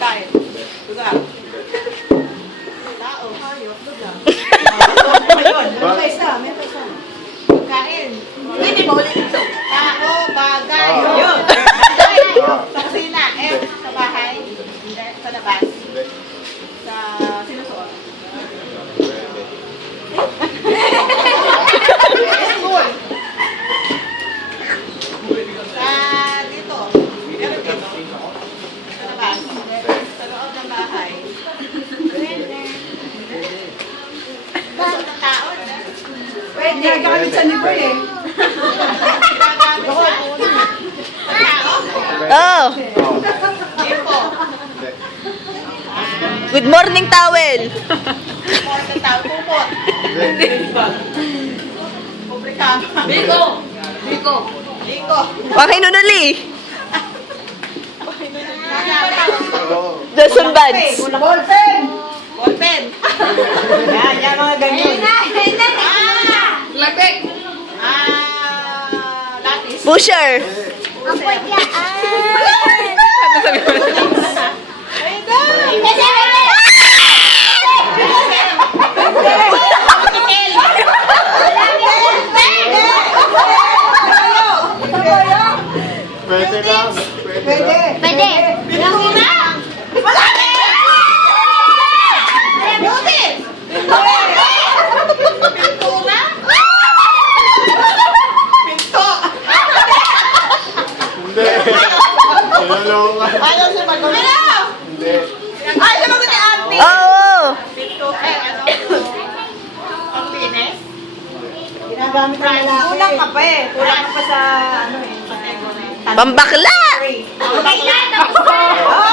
Pagkain. Lugar. Tao, hayop, lugar. Ayun, may isa. Pagkain. Hindi mo ulit ito. Tao, bagay. Yun. Sa kusina. Sa bahay. Hindi. Sa labas. Sa sinusuot. School. Sa dito. Meron dito. Sa labas. Sa loob ng bahay. Gusto ng tao. Wait, nagagamit sa liver eh. Ginagamit sa tao. Oh, Info. good morning towel. Kumot ng tao. Kumot. Publika. Biko! Biko! Liko. Pakinunuli. Ballpen. Jason Vance. Ballpen! Ballpen. Yan mga ganyan. Lapik. Lapis. Pusher. Pwede lang. Pwede. Pwede. Pintura. Beauty. Pintura. Pinto. Hindi. Tinanong ka. Ayaw siya mag-ulit. Ayaw. Hindi. Ayaw siya mag-ulit, auntie. Oo. Pinto. Ano? Pang-linis. Ginagamit ng lalaki. Kulang ka pa eh. Kulang ka pa sa ano eh. Pambakla. Okay na. Tapos na.